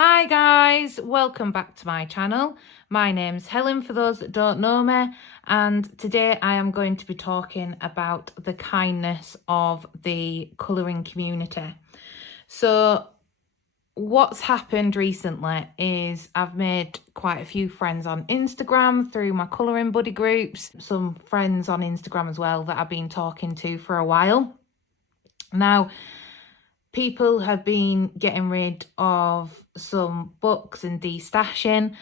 Hi guys, welcome back to my channel. My name's Helen for those that don't know me, and today I am going to be talking about the kindness of the colouring community. So what's happened recently is I've made quite a few friends on Instagram through my colouring buddy groups, some friends on Instagram as well that I've been talking to for a while. Now, people have been getting rid of some books and destashing,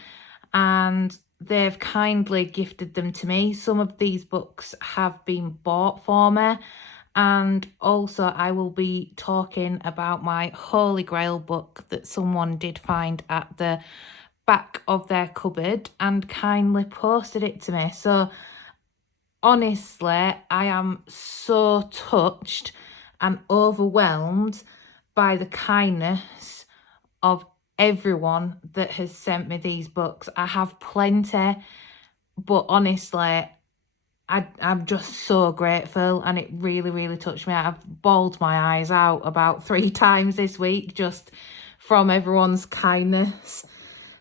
and they've kindly gifted them to me. Some of these books have been bought for me, and also I will be talking about my Holy Grail book that someone did find at the back of their cupboard and kindly posted it to me. So honestly, I am so touched and overwhelmed by the kindness of everyone that has sent me these books. I have plenty, but honestly, I'm just so grateful, and it really touched me. I've bawled my eyes out about 3 times this week just from everyone's kindness.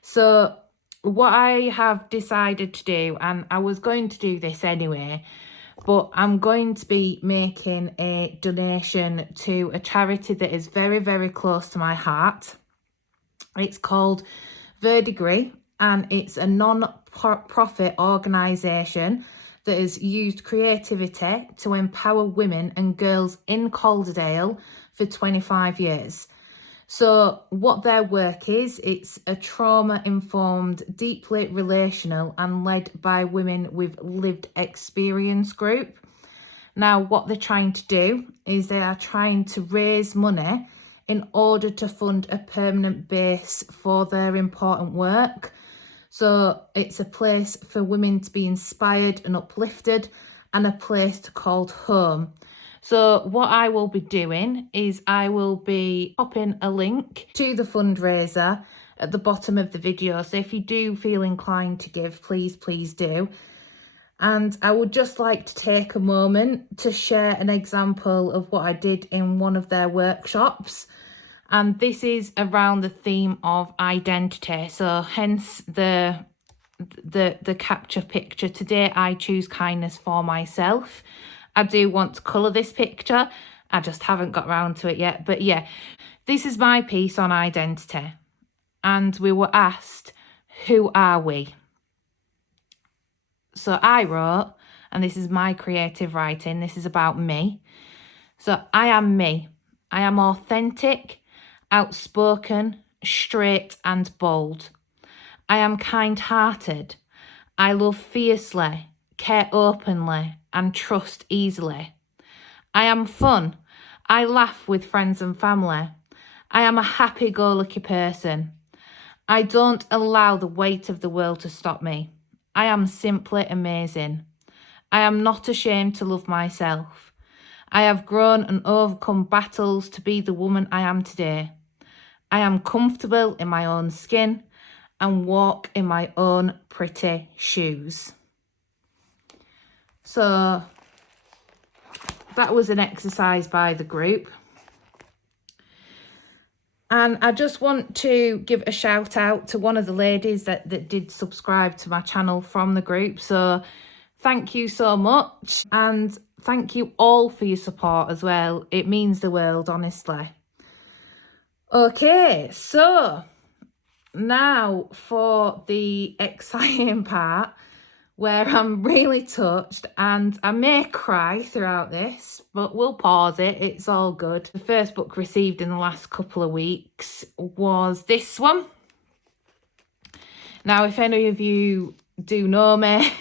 So what I have decided to do, and I was going to do this anyway, but I'm going to be making a donation to a charity that is very close to my heart. It's called Verdigris, and it's a non-profit organisation that has used creativity to empower women and girls in Calderdale for 25 years. So what their work is, it's a trauma-informed, deeply relational and led by women with lived experience group. Now, what they're trying to do is they are trying to raise money in order to fund a permanent base for their important work. So it's a place for women to be inspired and uplifted, and a place to call home. So what I will be doing is I will be popping a link to the fundraiser at the bottom of the video. So if you do feel inclined to give, please do. And I would just like to take a moment to share an example of what I did in one of their workshops. And this is around the theme of identity. So hence the capture picture. Today I choose kindness for myself. I do want to colour this picture. I just haven't got around to it yet. But yeah, this is my piece on identity. And we were asked, who are we? So I wrote, and this is my creative writing, this is about me. So I am me. I am authentic, outspoken, straight and bold. I am kind-hearted. I love fiercely, care openly and trust easily. I am fun. I laugh with friends and family. I am a happy-go-lucky person. I don't allow the weight of the world to stop me. I am simply amazing. I am not ashamed to love myself. I have grown and overcome battles to be the woman I am today. I am comfortable in my own skin and walk in my own pretty shoes. So that was an exercise by the group. And I just want to give a shout out to one of the ladies that did subscribe to my channel from the group. So thank you so much. And thank you all for your support as well. It means the world, honestly. Okay, so now for the exciting part, where I'm really touched, and I may cry throughout this, but we'll pause it, it's all good. The first book received in the last couple of weeks was this one. Now, if any of you do know me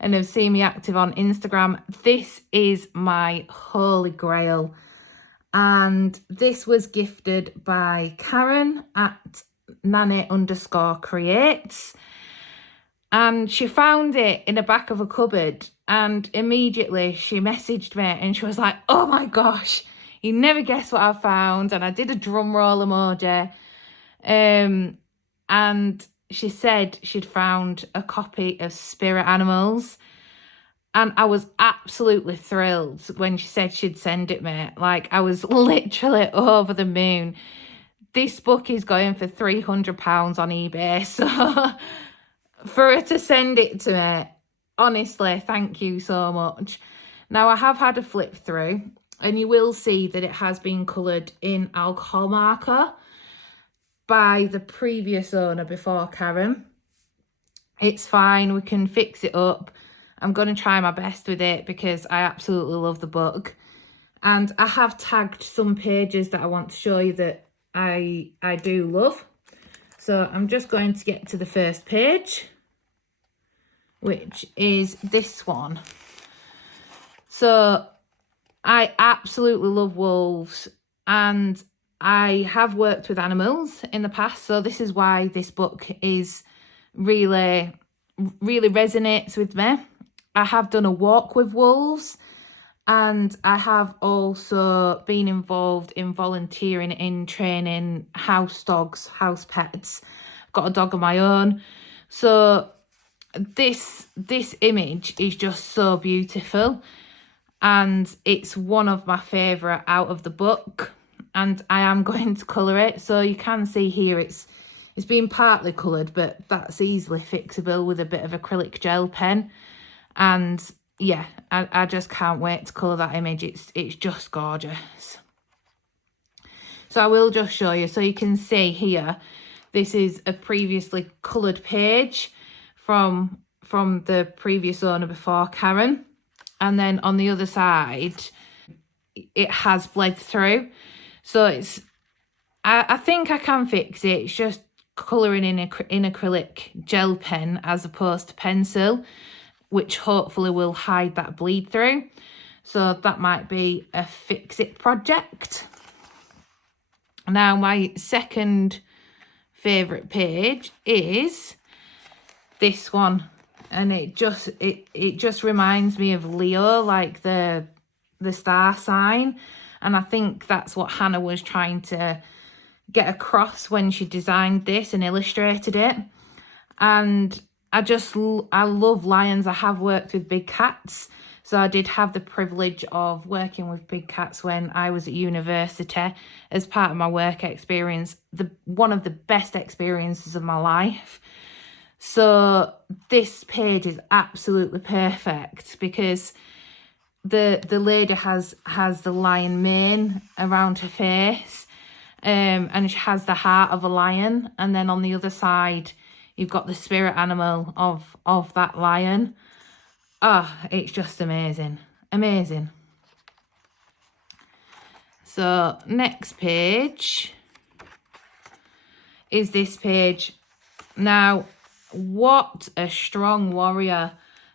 and have seen me active on Instagram, this is my Holy Grail. And this was gifted by Karen at nanny_creates. And she found it in the back of a cupboard, and immediately she messaged me and she was like, oh my gosh, you never guess what I found. And I did a drum roll emoji. And she said she'd found a copy of Spirit Animals. And I was absolutely thrilled when she said she'd send it me. Like, I was literally over the moon. this book is going for £300 on eBay. So for her to send it to me, honestly, thank you so much. Now, I have had a flip through, and you will see that it has been coloured in alcohol marker by the previous owner before Karen. It's fine, we can fix it up. I'm going to try my best with it because I absolutely love the book. And I have tagged some pages that I want to show you that I do love. So I'm just going to get to the first page, which is this one. So I absolutely love wolves, and I have worked with animals in the past. So this is why this book is really resonates with me. I have done a walk with wolves, and I have also been involved in volunteering in training house dogs, house pets. Got a dog of my own. So this image is just so beautiful, and it's one of my favourite out of the book, and I am going to colour it. So you can see here it's been partly coloured, but that's easily fixable with a bit of acrylic gel pen. And yeah, I just can't wait to colour that image. It's just gorgeous. So I will just show you. So you can see here, this is a previously coloured page from the previous owner before Karen. And then on the other side, it has bled through. So it's, I think I can fix it. It's just colouring in acrylic gel pen as opposed to pencil, which hopefully will hide that bleed through. So that might be a fix it project. Now, my second favourite page is this one, and it just reminds me of Leo, like the star sign. And I think that's what Hannah was trying to get across when she designed this and illustrated it. And I love lions. I have worked with big cats. So I did have the privilege of working with big cats when I was at university as part of my work experience. One of the best experiences of my life. So this page is absolutely perfect because the lady has the lion mane around her face, and she has the heart of a lion, and then on the other side you've got the spirit animal of that lion. It's just amazing. So next page is this page. Now, what a strong warrior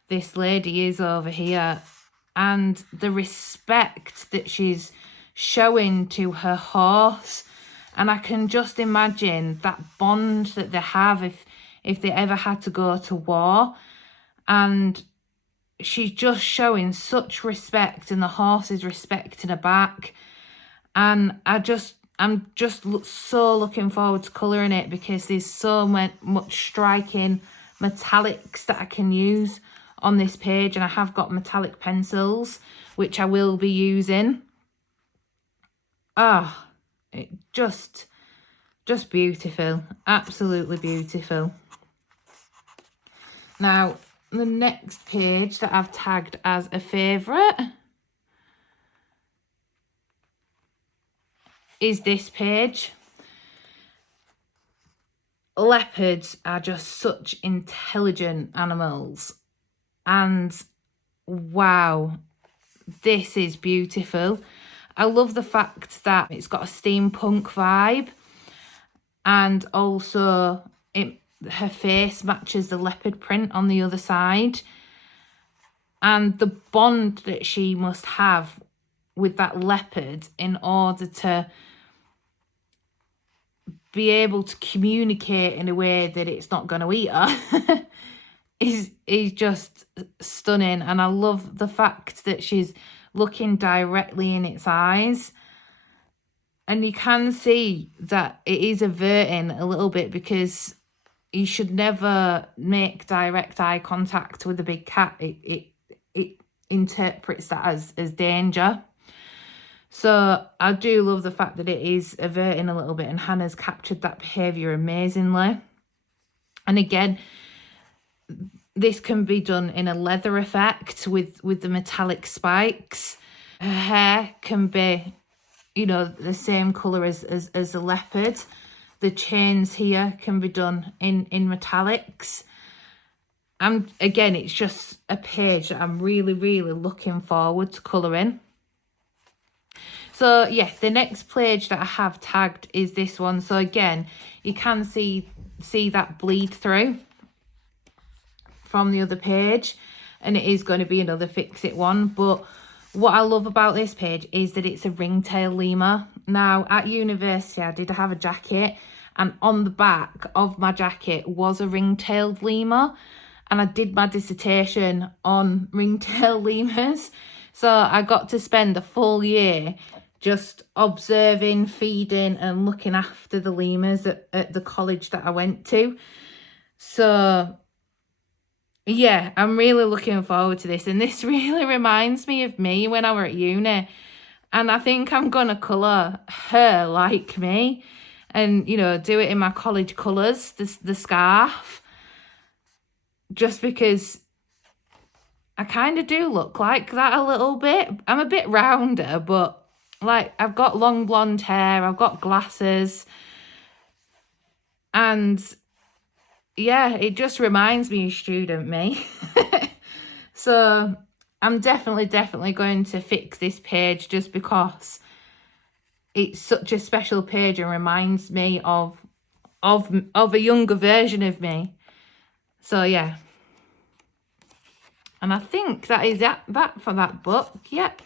this lady is over here, and the respect that she's showing to her horse. And I can just imagine that bond that they have if they ever had to go to war. And she's just showing such respect, and the horse is respecting her back. And I'm just so looking forward to colouring it because there's so much striking metallics that I can use on this page, and I have got metallic pencils which I will be using. It just beautiful, absolutely beautiful. Now, the next page that I've tagged as a favourite is this page. Leopards are just such intelligent animals, and wow, this is beautiful. I love the fact that it's got a steampunk vibe, and also her face matches the leopard print on the other side, and the bond that she must have with that leopard in order to be able to communicate in a way that it's not going to eat her is just stunning. And I love the fact that she's looking directly in its eyes, and you can see that it is averting a little bit because you should never make direct eye contact with a big cat. It interprets that as danger. So I do love the fact that it is averting a little bit, and Hannah's captured that behaviour amazingly. And again, this can be done in a leather effect with the metallic spikes. Her hair can be, you know, the same colour as the leopard. The chains here can be done in metallics. And again, it's just a page that I'm really, really looking forward to colouring. So yeah, the next page that I have tagged is this one. So again, you can see that bleed through from the other page, and it is going to be another fix it one. But what I love about this page is that it's a ringtail lemur. Now at university I did have a jacket, and on the back of my jacket was a ring-tailed lemur, and I did my dissertation on ring-tailed lemurs. So I got to spend a full year just observing, feeding and looking after the lemurs at the college that I went to. So yeah, I'm really looking forward to this. And this really reminds me of me when I were at uni. And I think I'm going to colour her like me. And, you know, do it in my college colours, the scarf. Just because I kind of do look like that a little bit. I'm a bit rounder, but, like, I've got long blonde hair. I've got glasses. And yeah, it just reminds me of student me. So I'm definitely going to fix this page, just because it's such a special page and reminds me of a younger version of me. So yeah. And I think that is that for that book. Yep.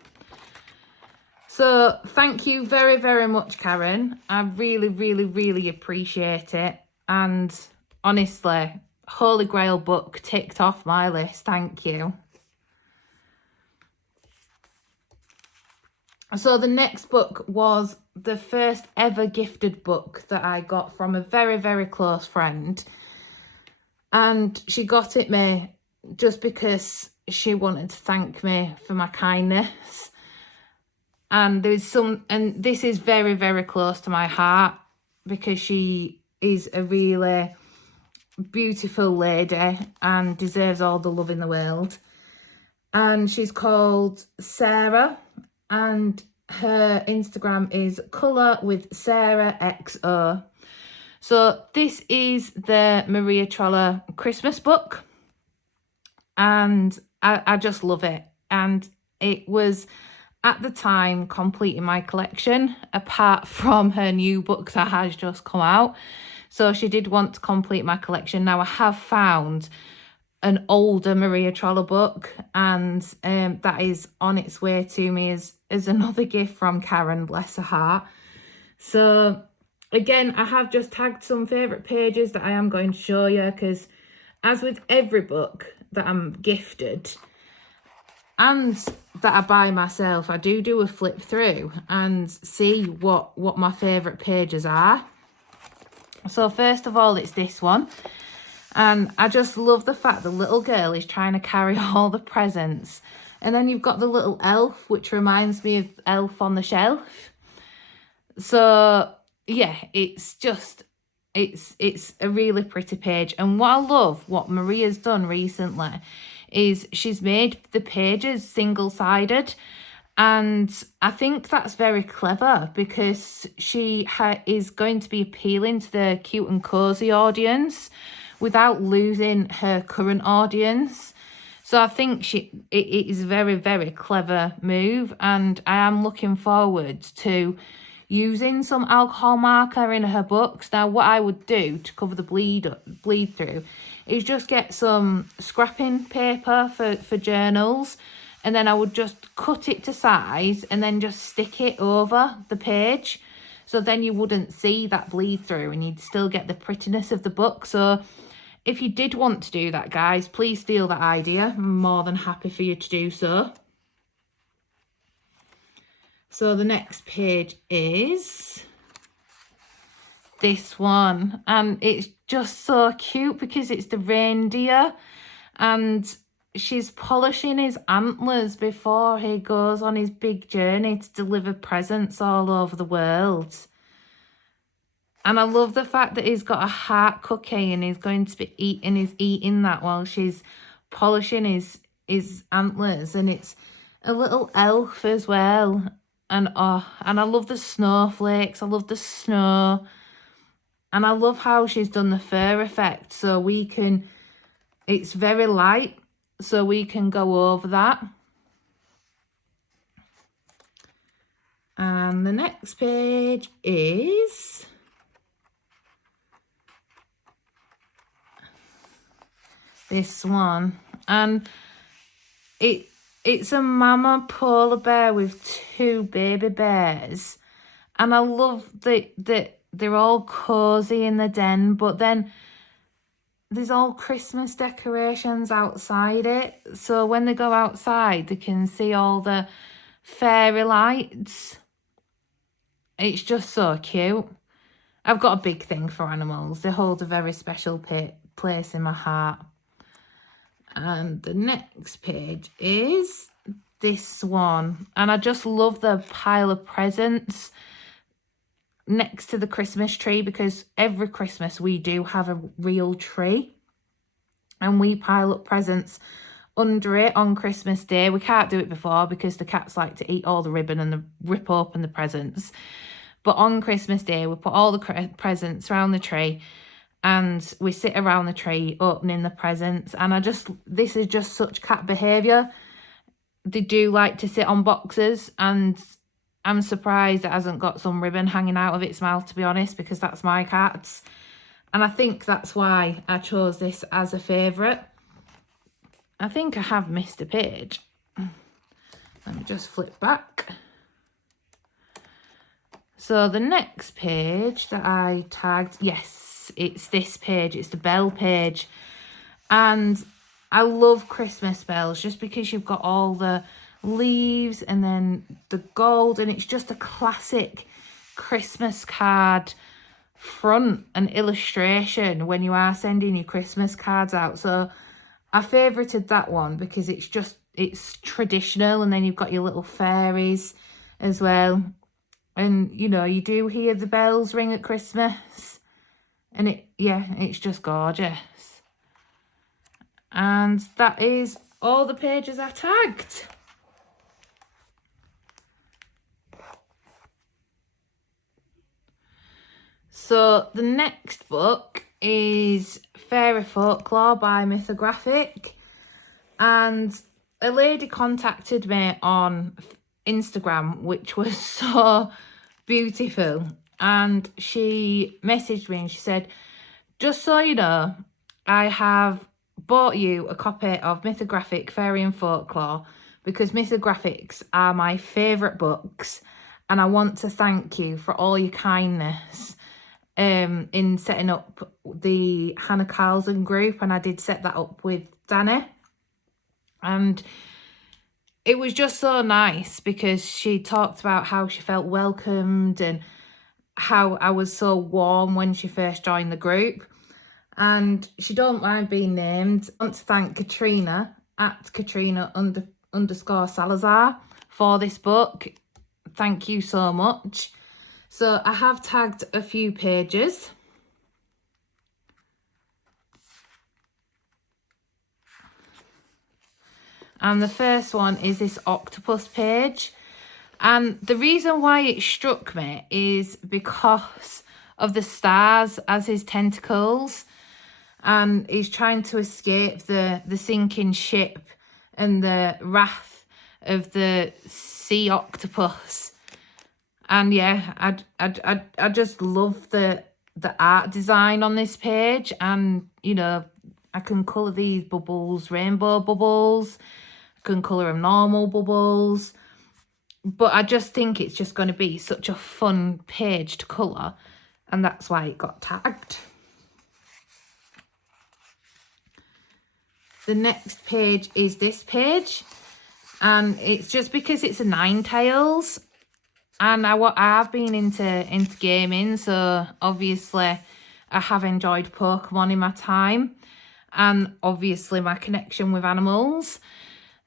So thank you very, very much, Karen. I really, really, really appreciate it. And honestly, Holy Grail book ticked off my list. Thank you. So the next book was the first ever gifted book that I got from a very, very close friend. And she got it me just because she wanted to thank me for my kindness. And and this is very, very close to my heart, because she is a really beautiful lady and deserves all the love in the world. And she's called Sarah, and her Instagram is Colour with Sarah XO. So this is the Maria Troller Christmas book, and I just love it. And it was at the time completing my collection, apart from her new book that has just come out. So she did want to complete my collection. Now I have found an older Maria Troller book, and that is on its way to me as another gift from Karen, bless her heart. So again, I have just tagged some favourite pages that I am going to show you, because as with every book that I'm gifted and that I buy myself, I do a flip through and see what my favourite pages are. So first of all, it's this one. And I just love the fact the little girl is trying to carry all the presents. And then you've got the little elf, which reminds me of Elf on the Shelf. So yeah, it's a really pretty page. And what I love, what Maria's done recently, is she's made the pages single-sided. And I think that's very clever, because she is going to be appealing to the cute and cozy audience without losing her current audience. So I think it is a very, very clever move, and I am looking forward to using some alcohol marker in her books. Now, what I would do to cover the bleed through is just get some scrapping paper for journals, and then I would just cut it to size and then just stick it over the page. So then you wouldn't see that bleed through, and you'd still get the prettiness of the book. So if you did want to do that, guys, please steal that idea. I'm more than happy for you to do so. So the next page is this one. And it's just so cute because it's the reindeer. And she's polishing his antlers before he goes on his big journey to deliver presents all over the world. And I love the fact that he's got a heart cookie and he's going to be eating that while she's polishing his antlers. And it's a little elf as well. And and I love the snowflakes. I love the snow. And I love how she's done the fur effect. So we can, it's very light. So we can go over that. And the next page is this one. And it's a mama polar bear with 2 baby bears. And I love that they're all cozy in the den, but then there's all Christmas decorations outside it. So when they go outside, they can see all the fairy lights. It's just so cute. I've got a big thing for animals. They hold a very special place in my heart. And the next page is this one. And I just love the pile of presents next to the Christmas tree, because every Christmas we do have a real tree and we pile up presents under it on Christmas Day. We can't do it before because the cats like to eat all the ribbon and rip open the presents. But on Christmas Day, we put all the presents around the tree and we sit around the tree opening the presents. And this is just such cat behaviour. They do like to sit on boxes, and I'm surprised it hasn't got some ribbon hanging out of its mouth, to be honest, because that's my cat's. And I think that's why I chose this as a favourite. I think I have missed a page. Let me just flip back. So the next page that I tagged, yes, it's this page. It's the bell page. And I love Christmas bells just because you've got all the leaves and then the gold, and it's just a classic Christmas card front and illustration when you are sending your Christmas cards out. So I favorited that one because it's traditional, and then you've got your little fairies as well. And you know, you do hear the bells ring at Christmas, and it's just gorgeous. And that is all the pages I tagged. So the next book is Fairy Folklore by Mythographic, and a lady contacted me on Instagram, which was so beautiful, and she messaged me and she said, just so you know, I have bought you a copy of Mythographic Fairy and Folklore because Mythographics are my favourite books, and I want to thank you for all your kindness in setting up the Hannah Carlson group. And I did set that up with Danny, and it was just so nice because she talked about how she felt welcomed and how I was so warm when she first joined the group. And she don't mind being named. I want to thank Katrina at Katrina_Salazar for this book. Thank you so much. So I have tagged a few pages. And the first one is this octopus page. And the reason why it struck me is because of the stars as his tentacles. And he's trying to escape the sinking ship and the wrath of the sea octopus. And yeah, I just love the art design on this page. And, you know, I can colour these bubbles rainbow bubbles. I can colour them normal bubbles. But I just think it's just going to be such a fun page to colour. And that's why it got tagged. The next page is this page. And it's just because it's a Ninetales. And I've been into gaming, so obviously I have enjoyed Pokemon in my time. and obviously my connection with animals.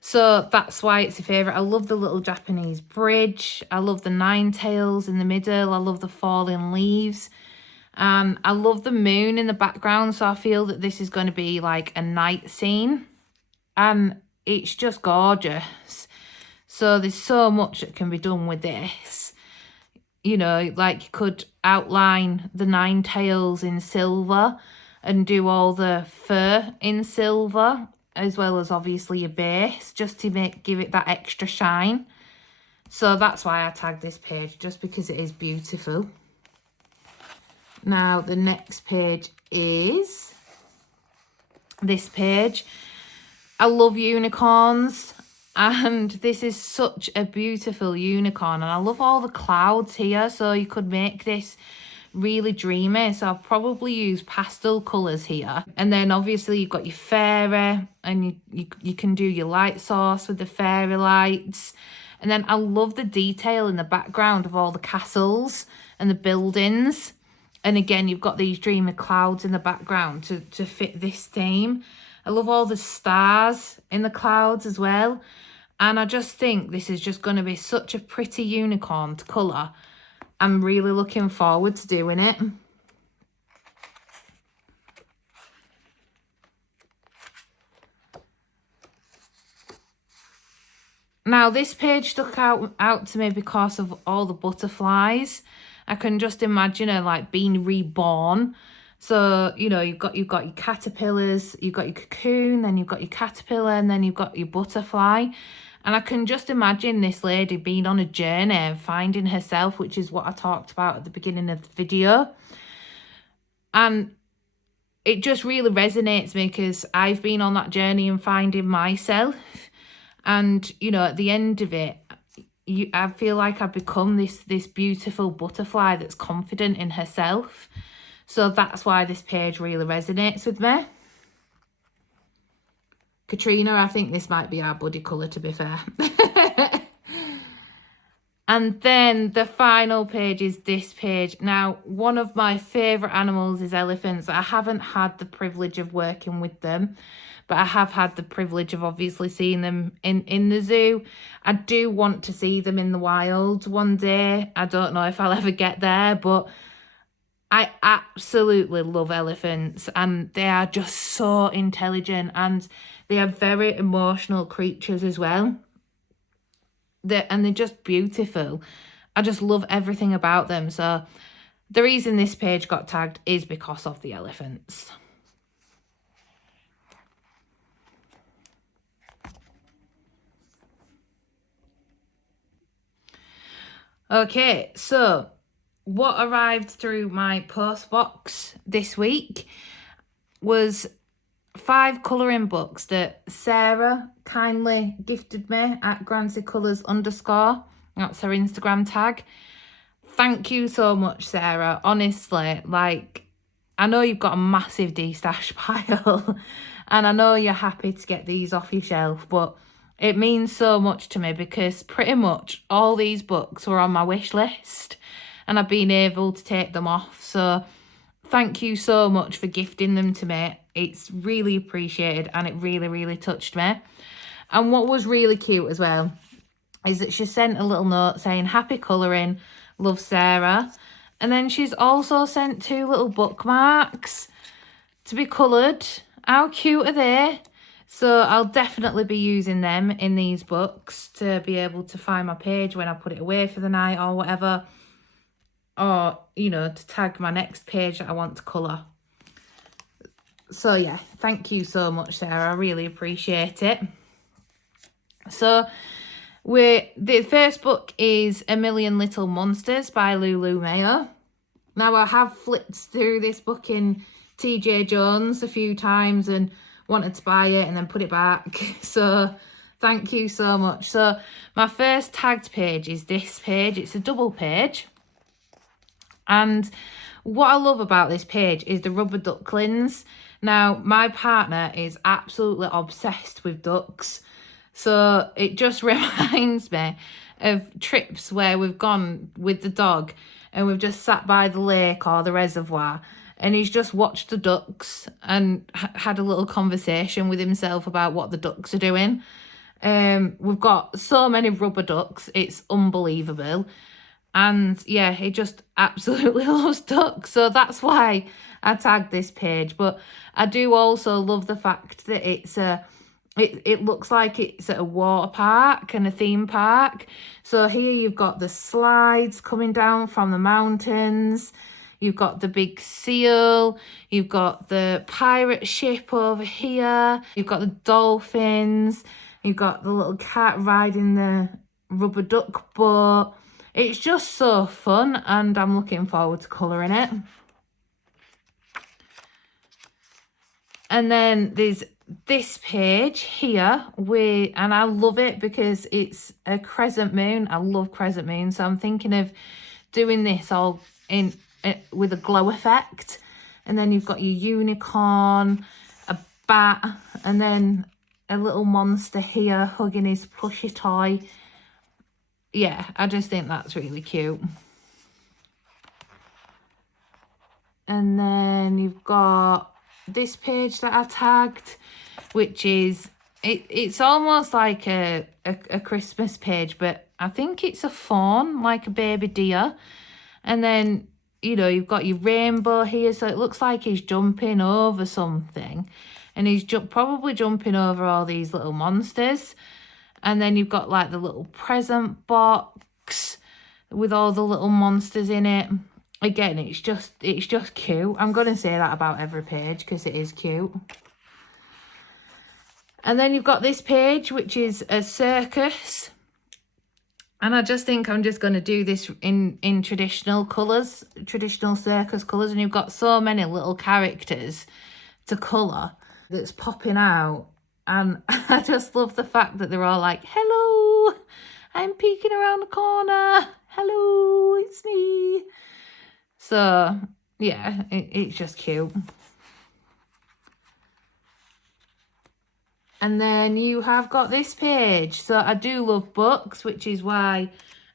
So that's why it's a favourite. I love the little Japanese bridge. I love the nine tails in the middle. I love the falling leaves. And I love the moon in the background. So I feel that this is going to be like a night scene. And it's just gorgeous. So there's so much that can be done with this. You know, like you could outline the nine tails in silver and do all the fur in silver, as well as obviously your base, just to give it that extra shine. So that's why I tagged this page, just because it is beautiful. Now the next page is this page. I love unicorns, and this is such a beautiful unicorn, and I love all the clouds here. So you could make this really dreamy. So I'll probably use pastel colours here. And then obviously you've got your fairy, and you can do your light source with the fairy lights. And then I love the detail in the background of all the castles and the buildings. And again, you've got these dreamy clouds in the background to fit this theme. I love all the stars in the clouds as well. And I just think this is just going to be such a pretty unicorn to colour. I'm really looking forward to doing it. Now, this page stuck out to me because of all the butterflies. I can just imagine her like being reborn. So, you know, you've got your caterpillars, you've got your cocoon, then you've got your caterpillar, and then you've got your butterfly. And I can just imagine this lady being on a journey and finding herself, which is what I talked about at the beginning of the video. And it just really resonates with me because I've been on that journey and finding myself. And, you know, at the end of it, I feel like I've become this beautiful butterfly that's confident in herself. So that's why this page really resonates with me. Katrina, I think this might be our buddy colour, to be fair. And then the final page is this page. Now, one of my favourite animals is elephants. I haven't had the privilege of working with them, but I have had the privilege of obviously seeing them in the zoo. I do want to see them in the wild one day. I don't know if I'll ever get there, but I absolutely love elephants, and they are just so intelligent, and they are very emotional creatures as well. They're just beautiful. I just love everything about them. So the reason this page got tagged is because of the elephants. Okay, so what arrived through my post box this week was 5 colouring books that Sarah kindly gifted me at GrancyColours_. That's her Instagram tag. Thank you so much, Sarah. Honestly, like, I know you've got a massive destash pile and I know you're happy to get these off your shelf, but it means so much to me because pretty much all these books were on my wish list and I've been able to take them off. So thank you so much for gifting them to me. It's really appreciated and it really, really touched me. And what was really cute as well is that she sent a little note saying, happy colouring, love Sarah. And then she's also sent 2 little bookmarks to be coloured. How cute are they? So I'll definitely be using them in these books to be able to find my page when I put it away for the night or whatever. Or, you know, to tag my next page that I want to colour. So yeah, thank you so much, Sarah. I really appreciate it. So the first book is A Million Little Monsters by Lulu Mayo. Now, I have flipped through this book in TJ Jones a few times and wanted to buy it and then put it back. So thank you so much. So my first tagged page is this page. It's a double page. And what I love about this page is the rubber ducklings. Now, my partner is absolutely obsessed with ducks. So it just reminds me of trips where we've gone with the dog and we've just sat by the lake or the reservoir and he's just watched the ducks and had a little conversation with himself about what the ducks are doing. We've got so many rubber ducks, it's unbelievable. And yeah, he just absolutely loves ducks. So that's why I tagged this page. But I do also love the fact that it looks like it's at a water park and a theme park. So here you've got the slides coming down from the mountains. You've got the big seal. You've got the pirate ship over here. You've got the dolphins. You've got the little cat riding the rubber duck boat. It's just so fun, and I'm looking forward to colouring it. And then there's this page here, and I love it because it's a crescent moon. I love crescent moon, so I'm thinking of doing this all in with a glow effect. And then you've got your unicorn, a bat, and then a little monster here hugging his plushy toy. Yeah, I just think that's really cute. And then you've got this page that I tagged, which is, it's almost like a Christmas page, but I think it's a fawn, like a baby deer. And then, you know, you've got your rainbow here, so it looks like he's jumping over something. And he's probably jumping over all these little monsters. And then you've got like the little present box with all the little monsters in it. Again, it's just cute. I'm going to say that about every page because it is cute. And then you've got this page, which is a circus. And I just think I'm just going to do this in traditional colours, traditional circus colours. And you've got so many little characters to colour that's popping out. And I just love the fact that they're all like, hello, I'm peeking around the corner. Hello, it's me. So, yeah, it's just cute. And then you have got this page. So I do love books, which is why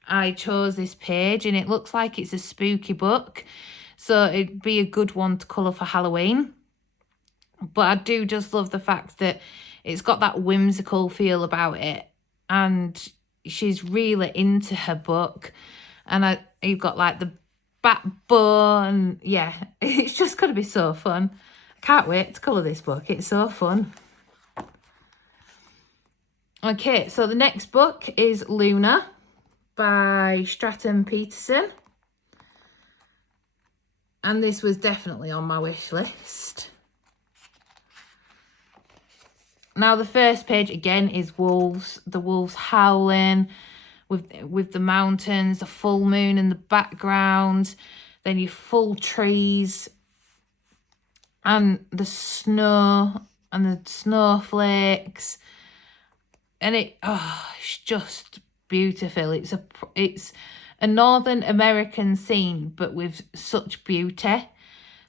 I chose this page. And it looks like it's a spooky book. So it'd be a good one to colour for Halloween. But I do just love the fact that it's got that whimsical feel about it. And she's really into her book. And you've got like the backbone. Yeah, it's just going to be so fun. I can't wait to colour this book. It's so fun. Okay, so the next book is Luna by Stratton Peterson. And this was definitely on my wish list. Now the first page again is wolves. The wolves howling with the mountains, the full moon in the background. Then your full trees and the snow and the snowflakes. And it's just beautiful. It's a Northern American scene, but with such beauty.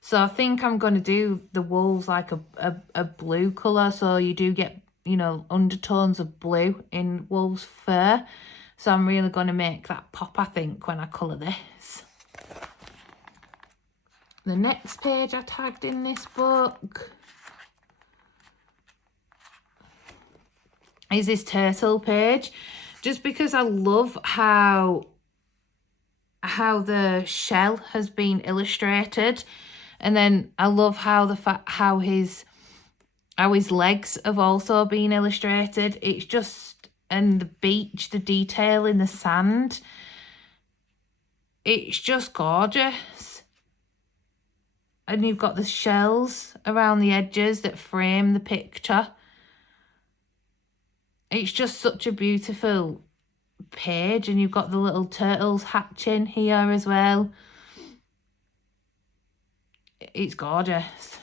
So I think I'm going to do the wolves like a blue colour. So you do get, you know, undertones of blue in wolves' fur. So I'm really going to make that pop, I think, when I colour this. The next page I tagged in this book is this turtle page, just because I love how the shell has been illustrated, and then I love how his legs have also been illustrated. It's just, and the beach, the detail in the sand, it's just gorgeous. And you've got the shells around the edges that frame the picture. It's just such a beautiful page, and you've got the little turtles hatching here as well. It's gorgeous.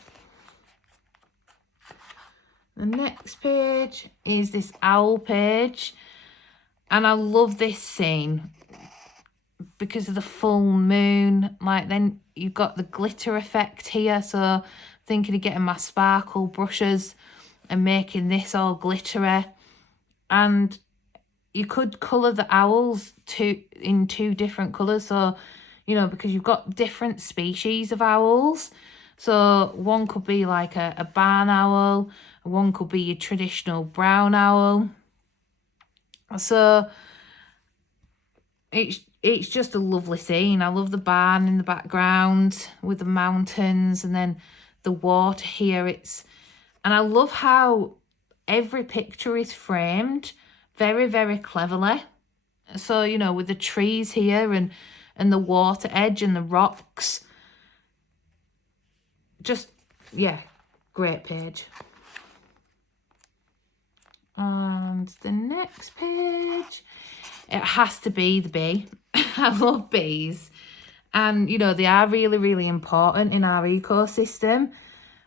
The next page is this owl page, and I love this scene because of the full moon. Like, then you've got the glitter effect here, so I'm thinking of getting my sparkle brushes and making this all glittery. And you could colour the owls in two different colours. So, you know, because you've got different species of owls. So one could be like a barn owl, one could be your traditional brown owl. So it's just a lovely scene. I love the barn in the background with the mountains and then the water here. And I love how every picture is framed very, very cleverly. So, you know, with the trees here and the water edge and the rocks. Just, yeah, great page. And the next page, it has to be the bee. I love bees. And, you know, they are really, really important in our ecosystem.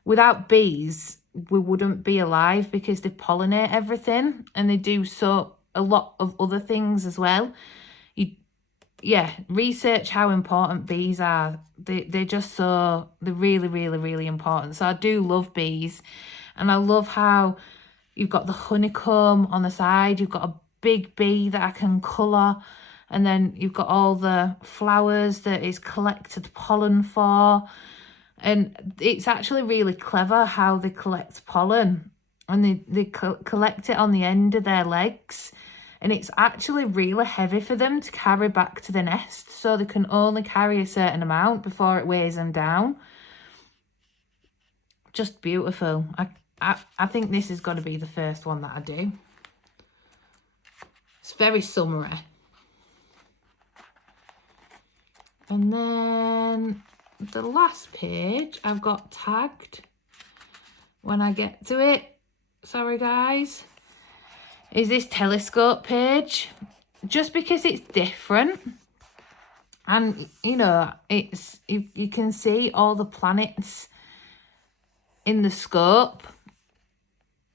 Without bees, we wouldn't be alive because they pollinate everything and they do a lot of other things as well. Research how important bees are. They're really, really, really important. So I do love bees. And I love how you've got the honeycomb on the side. You've got a big bee that I can colour. And then you've got all the flowers that is collected pollen for. And it's actually really clever how they collect pollen. And they collect it on the end of their legs. And it's actually really heavy for them to carry back to the nest. So they can only carry a certain amount before it weighs them down. Just beautiful. I think this is going to be the first one that I do. It's very summery. And then the last page I've got tagged when I get to it. Sorry guys. Is this telescope page. Just because it's different. And, you know, you can see all the planets in the scope.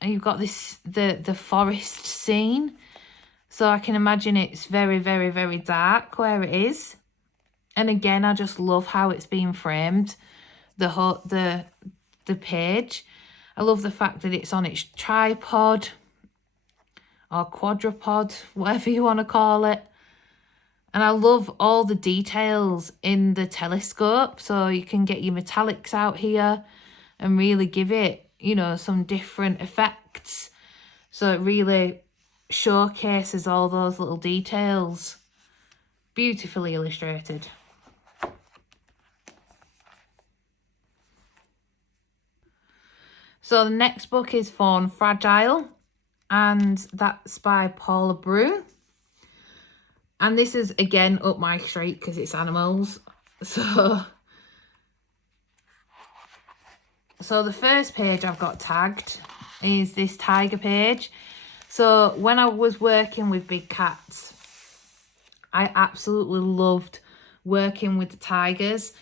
And you've got the forest scene. So I can imagine it's very, very, very dark where it is. And again, I just love how it's being framed. The page. I love the fact that it's on its tripod or quadrupod, whatever you want to call it. And I love all the details in the telescope. So you can get your metallics out here and really give it, you know, some different effects. So it really showcases all those little details. Beautifully illustrated. So the next book is Fawn Fragile, and that's by Paula Brew. And this is, again, up my street because it's animals. So the first page I've got tagged is this tiger page. So when I was working with big cats, I absolutely loved working with the tigers.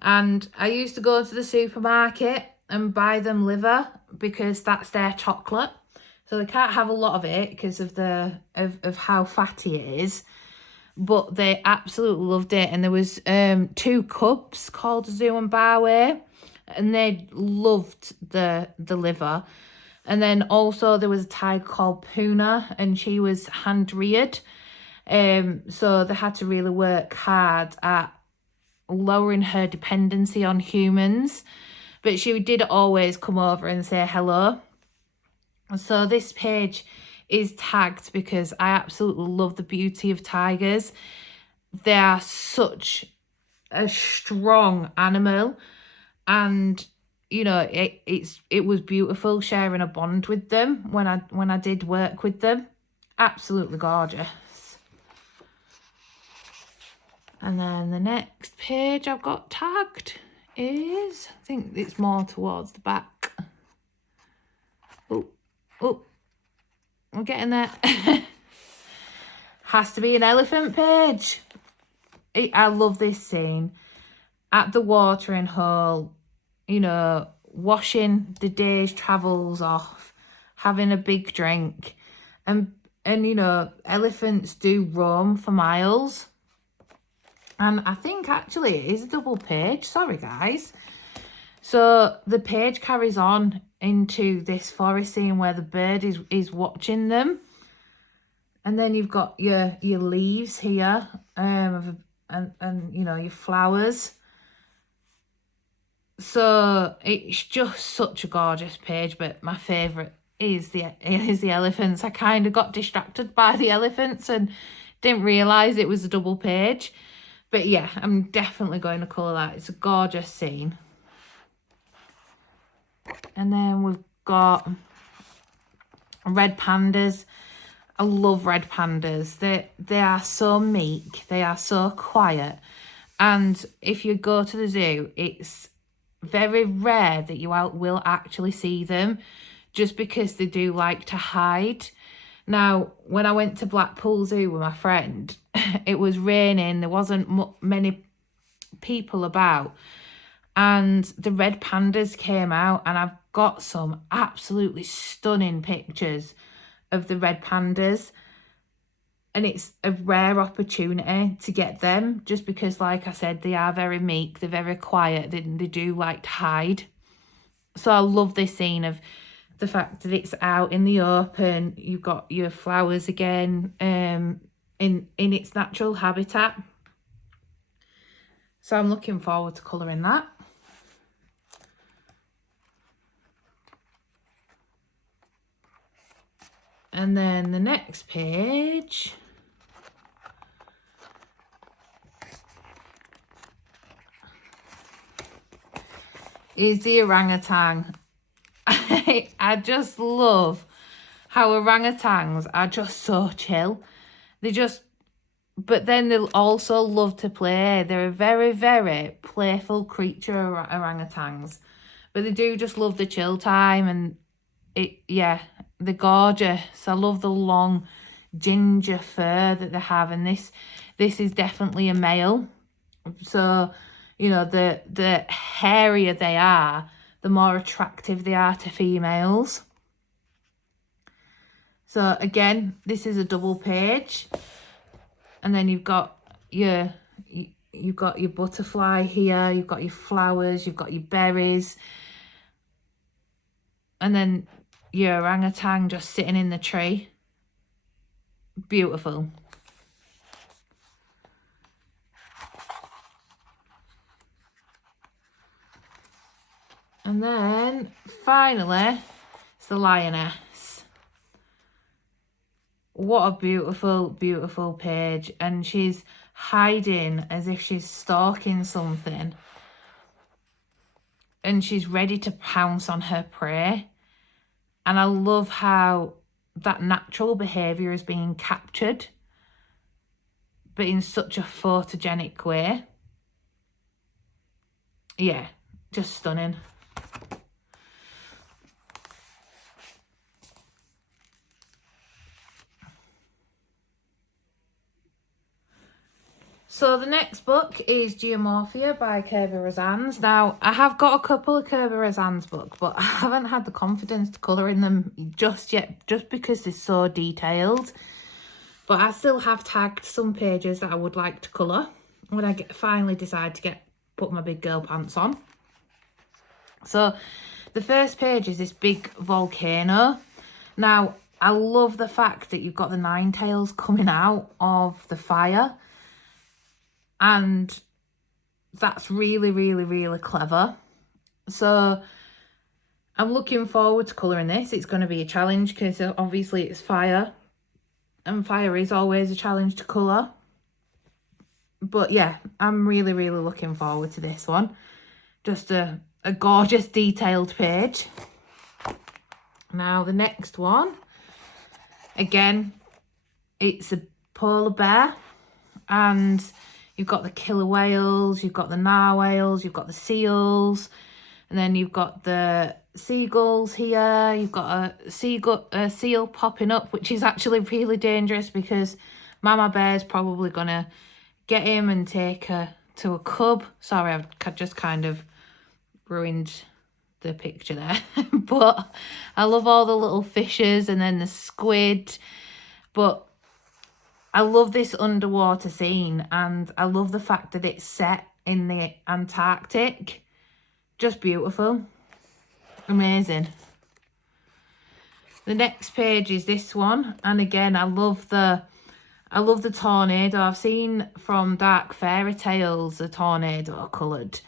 And I used to go to the supermarket and buy them liver because that's their chocolate. So they can't have a lot of it because of of how fatty it is. But they absolutely loved it. And there was 2 cubs called Zoo and Barway, and they loved the liver. And then also there was a tiger called Puna, and she was hand reared. So they had to really work hard at lowering her dependency on humans. But she did always come over and say hello. So this page is tagged because I absolutely love the beauty of tigers. They are such a strong animal, and you know it was beautiful sharing a bond with them when I did work with them. Absolutely gorgeous. And then the next page I've got tagged is, I think it's more towards the back. Oh, we're getting there. Has to be an elephant page. I love this scene. At the watering hole, you know, washing the day's travels off, having a big drink. And you know, elephants do roam for miles. And I think actually it is a double page. Sorry, guys. So the page carries on into this forest scene where the bird is watching them. And then you've got your leaves here, and you know, your flowers. So it's just such a gorgeous page, but my favourite is the elephants. I kind of got distracted by the elephants and didn't realise it was a double page. But yeah, I'm definitely going to colour that. It's a gorgeous scene. And then we've got red pandas. I love red pandas. They are so meek. They are so quiet. And if you go to the zoo, it's very rare that you will actually see them, just because they do like to hide. Now, when I went to Blackpool Zoo with my friend, it was raining. There wasn't many people about. And the red pandas came out, and I've got some absolutely stunning pictures of the red pandas. And it's a rare opportunity to get them, just because, like I said, they are very meek, they're very quiet, they do like to hide. So I love this scene of the fact that it's out in the open. You've got your flowers again, in its natural habitat. So I'm looking forward to colouring that. And then the next page is the orangutan. I just love how orangutans are just so chill. But then they'll also love to play. They're a very, very playful creature, orangutans. But they do just love the chill time, and they're gorgeous. I love the long ginger fur that they have, and this is definitely a male. So, you know, the hairier they are, the more attractive they are to females. So again, this is a double page, and then you've got your butterfly here, you've got your flowers, you've got your berries, and then your orangutan just sitting in the tree. Beautiful. And then finally, it's the lioness. What a beautiful, beautiful page. And she's hiding as if she's stalking something. And she's ready to pounce on her prey. And I love how that natural behaviour is being captured, but in such a photogenic way. Yeah, just stunning. So the next book is Geomorphia by Kirby Razans. Now, I have got a couple of Kirby Razans books, but I haven't had the confidence to colour in them just yet, just because they're so detailed. But I still have tagged some pages that I would like to colour when I finally decide to put my big girl pants on. So the first page is this big volcano. Now, I love the fact that you've got the nine tails coming out of the fire. And that's really, really, really clever. So I'm looking forward to colouring this. It's going to be a challenge because obviously it's fire. And fire is always a challenge to colour. But yeah, I'm really, really looking forward to this one. Just a gorgeous detailed page. Now the next one. Again, it's a polar bear. And you've got the killer whales, you've got the narwhals, you've got the seals, and then you've got the seagulls here. You've got a seal popping up, which is actually really dangerous because Mama Bear's probably going to get him and take her to a cub. Sorry, I've just kind of ruined the picture there. But I love all the little fishes and then the squid. But I love this underwater scene, and I love the fact that it's set in the Antarctic. Just beautiful. Amazing. The next page is this one, and again, I love the tornado. I've seen from Dark Fairy Tales a tornado coloured,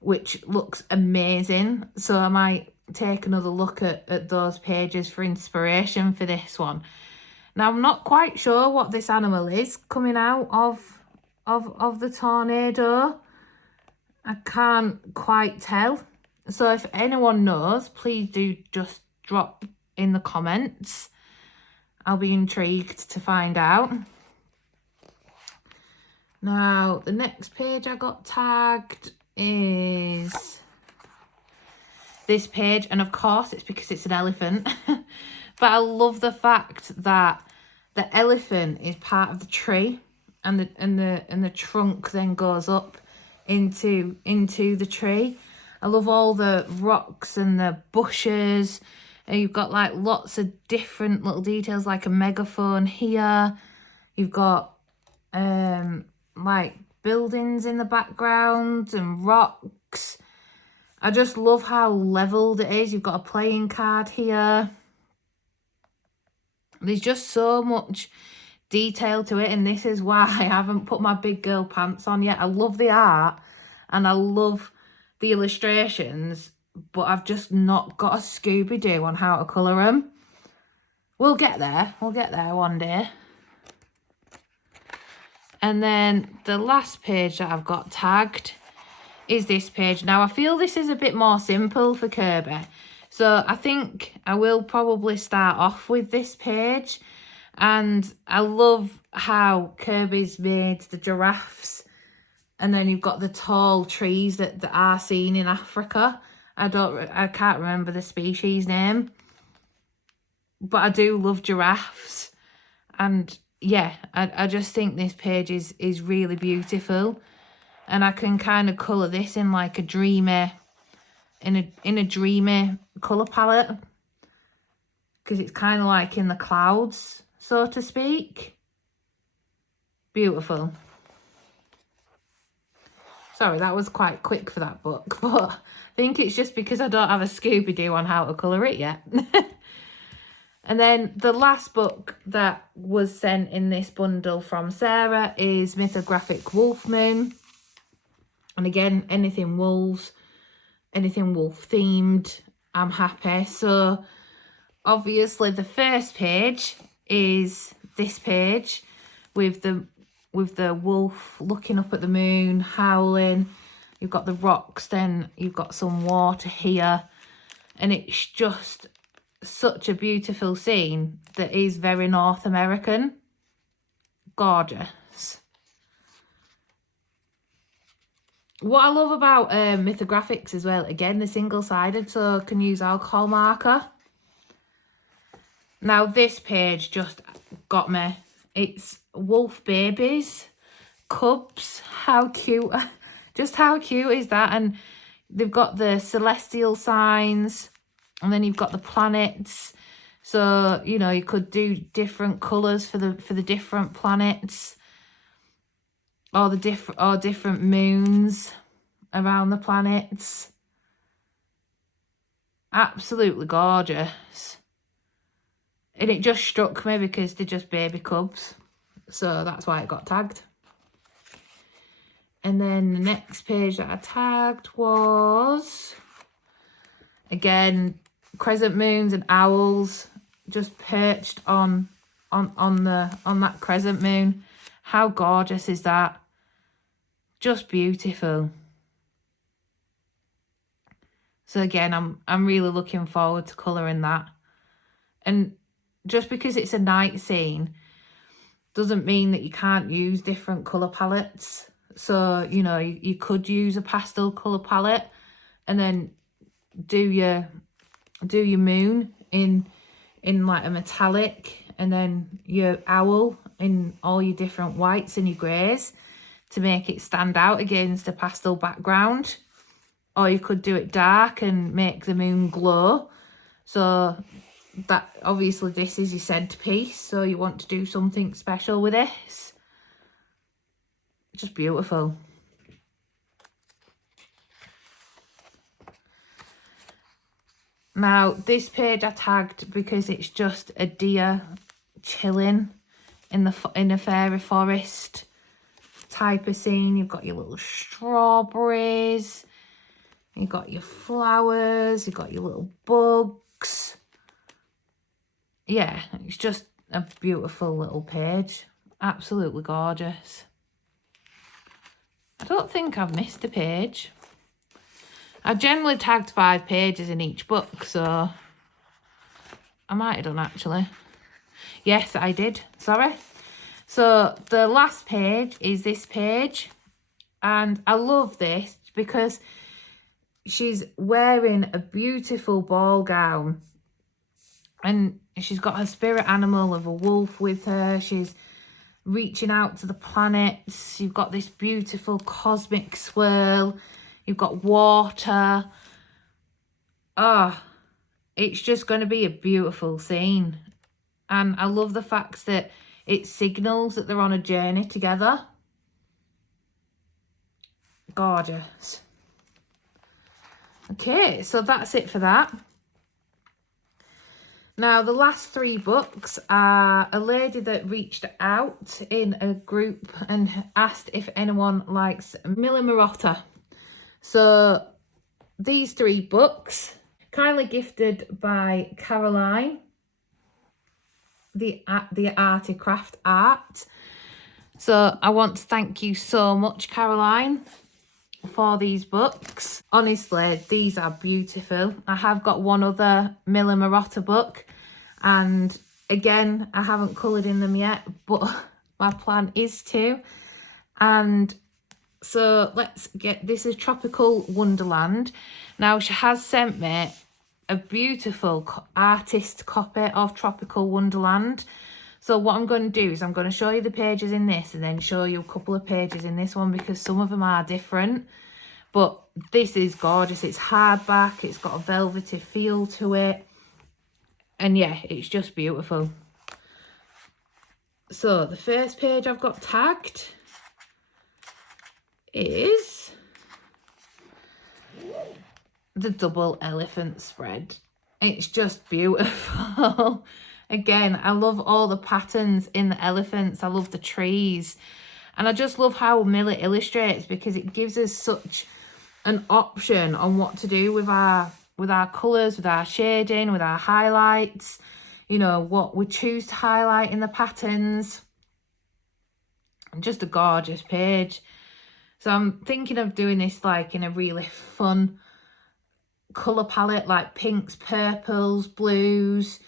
which looks amazing. So I might take another look at those pages for inspiration for this one. Now, I'm not quite sure what this animal is coming out of the tornado. I can't quite tell. So if anyone knows, please do just drop in the comments. I'll be intrigued to find out. Now, the next page I got tagged is this page, and of course it's because it's an elephant. But I love the fact that the elephant is part of the tree, and the trunk then goes up into the tree. I love all the rocks and the bushes, and you've got like lots of different little details, like a megaphone here. You've got like buildings in the background and rocks. I just love how leveled it is. You've got a playing card here. There's just so much detail to it, and this is why I haven't put my big girl pants on yet. I love the art and I love the illustrations, but I've just not got a Scooby-Doo on how to colour them. We'll get there one day. And then the last page that I've got tagged is this page. Now, I feel this is a bit more simple for Kirby, so I think I will probably start off with this page. And I love how Kirby's made the giraffes, and then you've got the tall trees that are seen in Africa. I can't remember the species name, but I do love giraffes. And yeah, I just think this page is really beautiful, and I can kind of colour this in like a dreamy, in a dreamy colour palette, because it's kind of like in the clouds, so to speak. Beautiful. Sorry, that was quite quick for that book, but I think it's just because I don't have a Scooby-Doo on how to colour it yet. And then the last book that was sent in this bundle from Sarah is Mythographic Wolf Moon. And again, anything wolves, anything wolf themed, I'm happy. So obviously the first page is this page with the wolf looking up at the moon, howling. You've got the rocks, then you've got some water here, and it's just such a beautiful scene that is very North American. Gorgeous. What I love about mythographics as well, again, they're single-sided, so I can use alcohol marker. Now, this page just got me. It's wolf babies, cubs. How cute. Just how cute is that? And they've got the celestial signs, and then you've got the planets. So, you know, you could do different colours for the different planets, or different moons around the planets. Absolutely gorgeous. And it just struck me because they're just baby cubs, so that's why it got tagged. And then the next page that I tagged was, again, crescent moons and owls just perched on that crescent moon. How gorgeous is that? Just beautiful. So again, I'm really looking forward to colouring that. And just because it's a night scene doesn't mean that you can't use different colour palettes. So, you know, you could use a pastel colour palette and then do your moon in like a metallic, and then your owl in all your different whites and your greys to make it stand out against the pastel background. Or you could do it dark and make the moon glow. So that, obviously this is your centerpiece, so you want to do something special with this. Just beautiful. Now, this page I tagged because it's just a deer chilling in a fairy forest type of scene. You've got your little strawberries, You got your flowers, you got your little bugs. Yeah, it's just a beautiful little page. Absolutely gorgeous. I don't think I've missed a page. I generally tagged 5 pages in each book, so I might have done actually. Yes, I did. Sorry. So the last page is this page, and I love this because she's wearing a beautiful ball gown, and she's got her spirit animal of a wolf with her. She's reaching out to the planets. You've got this beautiful cosmic swirl. You've got water. Oh, it's just going to be a beautiful scene. And I love the fact that it signals that they're on a journey together. Gorgeous. Okay, so that's it for that. Now, the last 3 books are a lady that reached out in a group and asked if anyone likes Miller Marotta. So these 3 books, kindly gifted by Caroline, the Arty Craft Art. So I want to thank you so much, Caroline, for these books. Honestly, these are beautiful. I have got one other Miller Marotta book, and again, I haven't coloured in them yet, but my plan is to. And so let's get, this is Tropical Wonderland. Now, she has sent me a beautiful artist copy of Tropical Wonderland. So what I'm going to do is I'm going to show you the pages in this and then show you a couple of pages in this one, because some of them are different. But this is gorgeous. It's hardback. It's got a velvety feel to it. And yeah, it's just beautiful. So the first page I've got tagged is the double elephant spread. It's just beautiful. Again, I love all the patterns in the elephants. I love the trees. And I just love how Miller illustrates, because it gives us such an option on what to do with our colours, with our shading, with our highlights. You know, what we choose to highlight in the patterns. Just a gorgeous page. So I'm thinking of doing this like in a really fun colour palette, like pinks, purples, blues,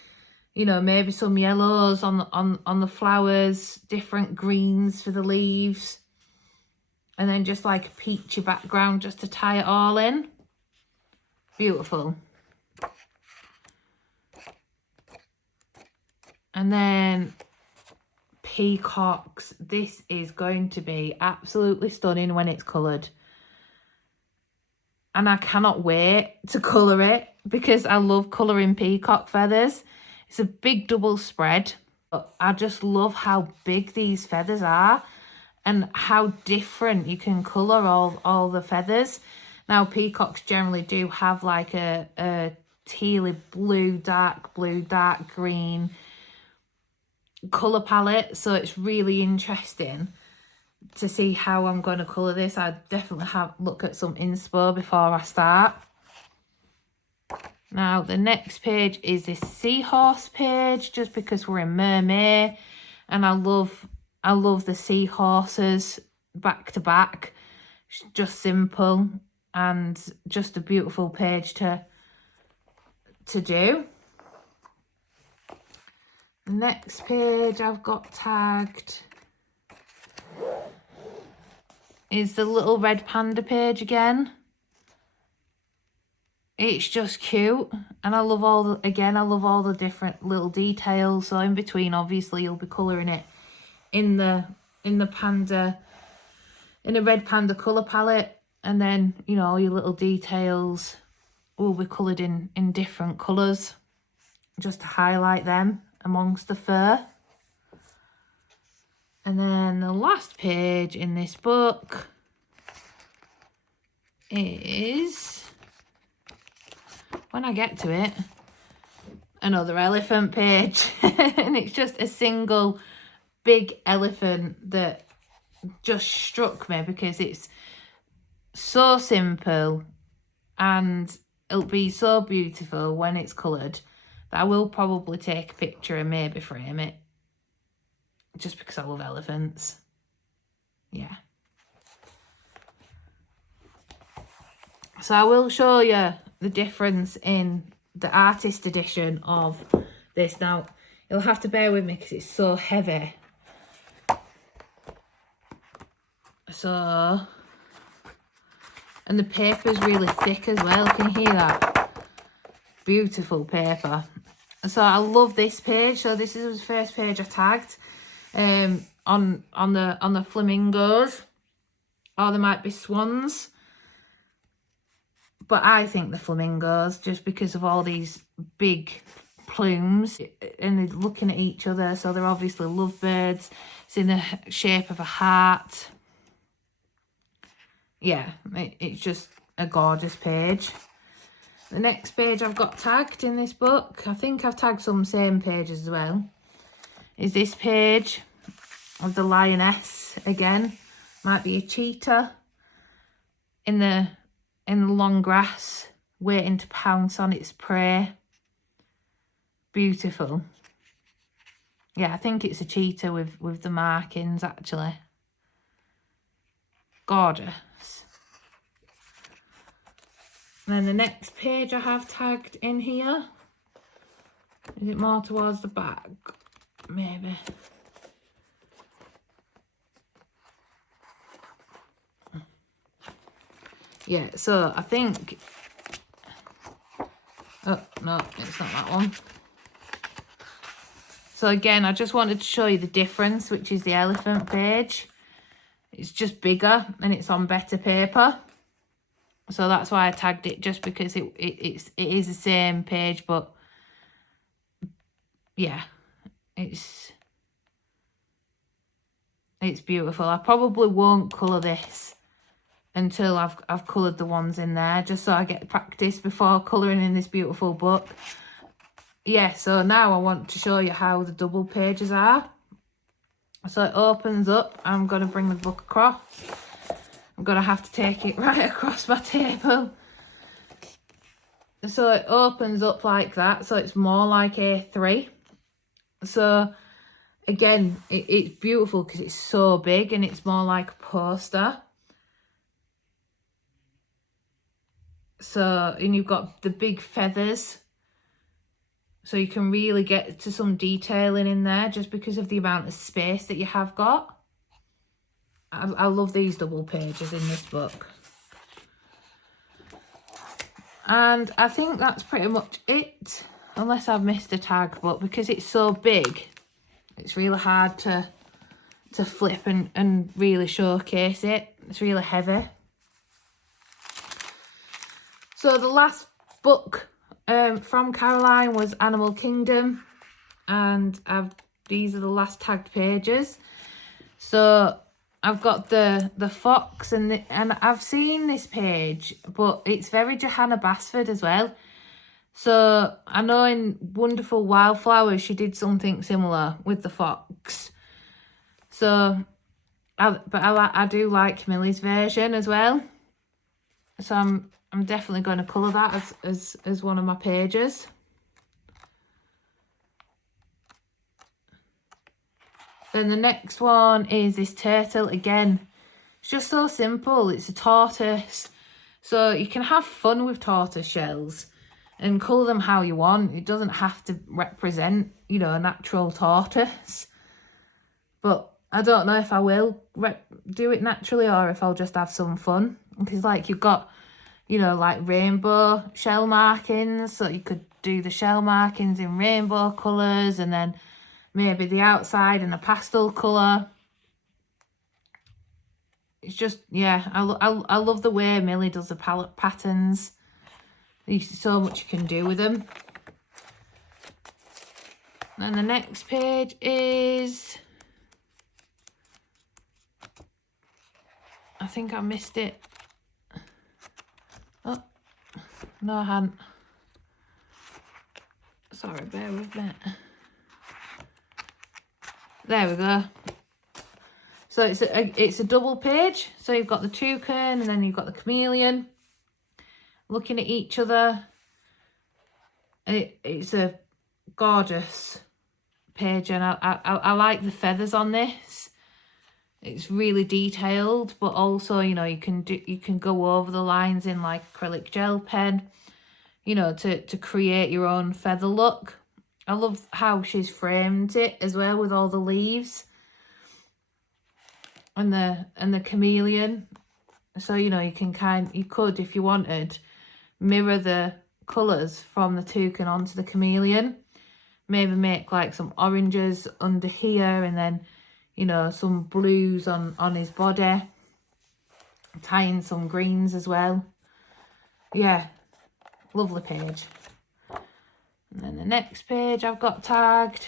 you know, maybe some yellows on the flowers, different greens for the leaves, and then just like a peachy background just to tie it all in. Beautiful. And then peacocks. This is going to be absolutely stunning when it's coloured. And I cannot wait to colour it, because I love colouring peacock feathers. It's a big double spread. But I just love how big these feathers are and how different you can colour all the feathers. Now, peacocks generally do have like a tealy blue, dark green colour palette. So it's really interesting to see how I'm going to colour this. I definitely have look at some inspo before I start. Now the next page is this seahorse page, just because we're in Mermaid, and I love the seahorses back to back. It's just simple and just a beautiful page to do. The next page I've got tagged is the little red panda page again. It's just cute, and I love all the different little details. So in between, obviously, you'll be colouring it in the panda, in a red panda colour palette, and then, you know, all your little details will be coloured in different colours, just to highlight them amongst the fur. And then the last page in this book is, when I get to it, another elephant page. And it's just a single big elephant that just struck me, because it's so simple and it'll be so beautiful when it's coloured that I will probably take a picture and maybe frame it, just because I love elephants. Yeah. So I will show you the difference in the artist edition of this. Now, you'll have to bear with me because it's so heavy. So, and the paper's really thick as well. Can you hear that? Beautiful paper. So I love this page. So this is the first page I tagged on the flamingos, or there might be swans. But I think the flamingos, just because of all these big plumes, and they're looking at each other, so they're obviously lovebirds. It's in the shape of a heart. Yeah, it's just a gorgeous page. The next page I've got tagged in this book, I think I've tagged some same pages as well, is this page of the lioness again. Might be a cheetah in the long grass, waiting to pounce on its prey. Beautiful. Yeah, I think it's a cheetah with the markings, actually. Gorgeous. And then the next page I have tagged in here, is it more towards the back? Maybe. Yeah, so I think, oh no, it's not that one. So again, I just wanted to show you the difference, which is the elephant page. It's just bigger and it's on better paper. So that's why I tagged it, just because it is the same page, but yeah, it's beautiful. I probably won't colour this until I've coloured the ones in there, just so I get practice before colouring in this beautiful book. Yeah, so now I want to show you how the double pages are. So it opens up. I'm going to bring the book across. I'm going to have to take it right across my table. So it opens up like that, so it's more like A3. So again, it's beautiful because it's so big and it's more like a poster. So, and you've got the big feathers, so you can really get to some detailing in there just because of the amount of space that you have got. I love these double pages in this book. And I think that's pretty much it, unless I've missed a tag, but because it's so big, it's really hard to flip and really showcase it. It's really heavy. So the last book from Caroline was Animal Kingdom, and these are the last tagged pages. So I've got the fox, and I've seen this page, but it's very Johanna Basford as well. So I know in Wonderful Wildflowers she did something similar with the fox. So, I do like Millie's version as well. So I'm definitely going to colour that as one of my pages. Then the next one is this turtle again. It's just so simple. It's a tortoise. So you can have fun with tortoise shells and colour them how you want. It doesn't have to represent, you know, a natural tortoise. But I don't know if I will do it naturally or if I'll just have some fun. Because like you've got, you know, like rainbow shell markings. So you could do the shell markings in rainbow colours, and then maybe the outside in a pastel colour. It's just, yeah, I love the way Millie does the palette patterns. There's so much you can do with them. And the next page is, I think I missed it. Oh, no I hadn't. Sorry, bear with me. There we go. So it's a double page. So you've got the toucan and then you've got the chameleon. looking at each other. It's a gorgeous page, and I like the feathers on this. It's really detailed, but also, you know, you can go over the lines in like acrylic gel pen, you know, to create your own feather look. I love how she's framed it as well with all the leaves and the chameleon. So, you know, you could, if you wanted, mirror the colours from the toucan onto the chameleon. Maybe make like some oranges under here, and then, you know, some blues on his body. Tie in some greens as well. Yeah, lovely page. And then the next page I've got tagged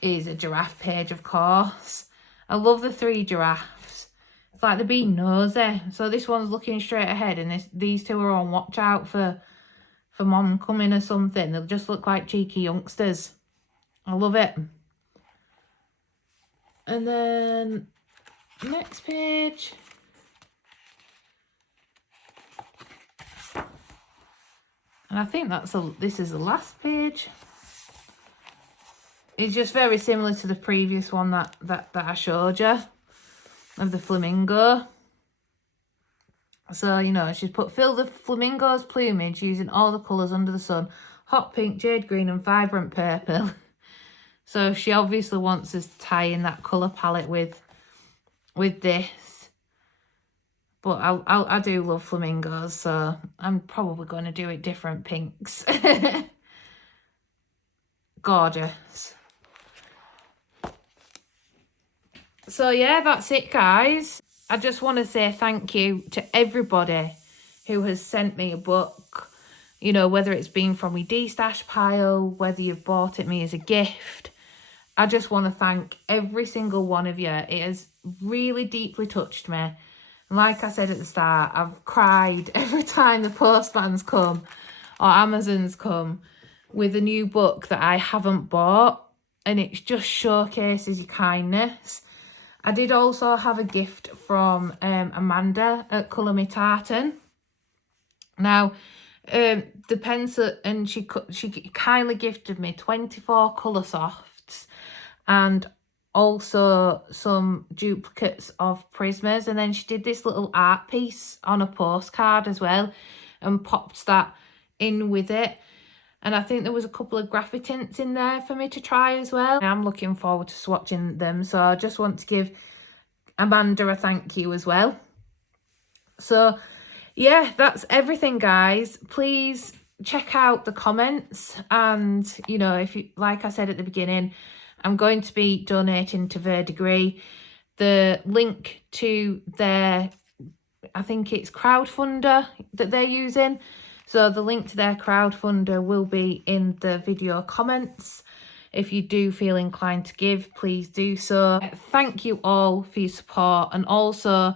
is a giraffe page, of course. I love the 3 giraffes. It's like they're being nosy. So this one's looking straight ahead, and these 2 are on watch out for mom coming or something. They'll just look like cheeky youngsters. I love it. And then next page. And I think this is the last page. It's just very similar to the previous one that I showed you of the flamingo. So, you know, she's put, fill the flamingo's plumage using all the colours under the sun. Hot pink, jade green and vibrant purple. So she obviously wants us to tie in that colour palette with this. But I do love flamingos, so I'm probably going to do it different pinks. Gorgeous. So yeah, that's it, guys. I just want to say thank you to everybody who has sent me a book. You know, whether it's been from my destash pile, whether you've bought it me as a gift. I just want to thank every single one of you. It has really deeply touched me. Like I said at the start, I've cried every time the postman's come or Amazon's come with a new book that I haven't bought, and it just showcases your kindness. I did also have a gift from Amanda at Colour Me Tartan. Now, the pencil, and she kindly gifted me 24 colour softs and also some duplicates of Prismas, and then she did this little art piece on a postcard as well and popped that in with it. And I think there was a couple of graphic tints in there for me to try as well. I'm looking forward to swatching them, so I just want to give Amanda a thank you as well. So yeah, that's everything, guys. Please check out the comments, and you know, if you, like I said at the beginning, I'm going to be donating to Verdigris. The link to their, I think it's crowdfunder that they're using. So the link to their crowdfunder will be in the video comments. If you do feel inclined to give, please do so. Thank you all for your support, and also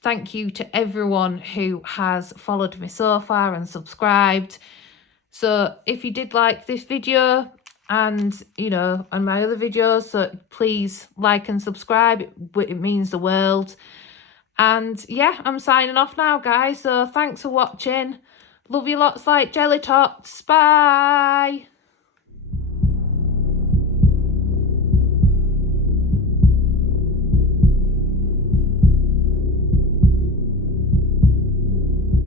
thank you to everyone who has followed me so far and subscribed. So if you did like this video, and you know, and my other videos, so please like and subscribe. It means the world. And yeah, I'm signing off now, guys, so thanks for watching. Love you lots like jelly tots. Bye.